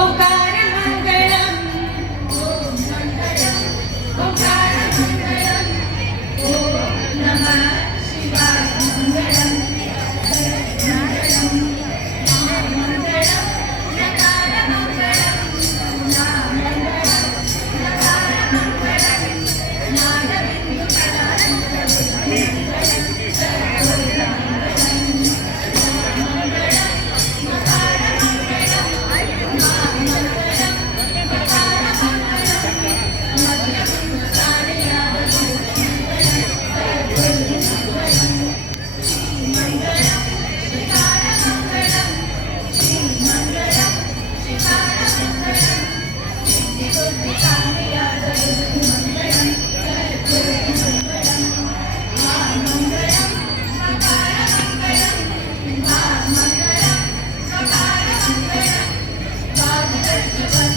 ओंकार मंगलम ओम मंगलम ओंकार मंगलम ओम नमः शिवाय मंगलम मंगलम मंगलम नकार मंगलम मंगलम नकार मंगलम नादबिंदु Thank you.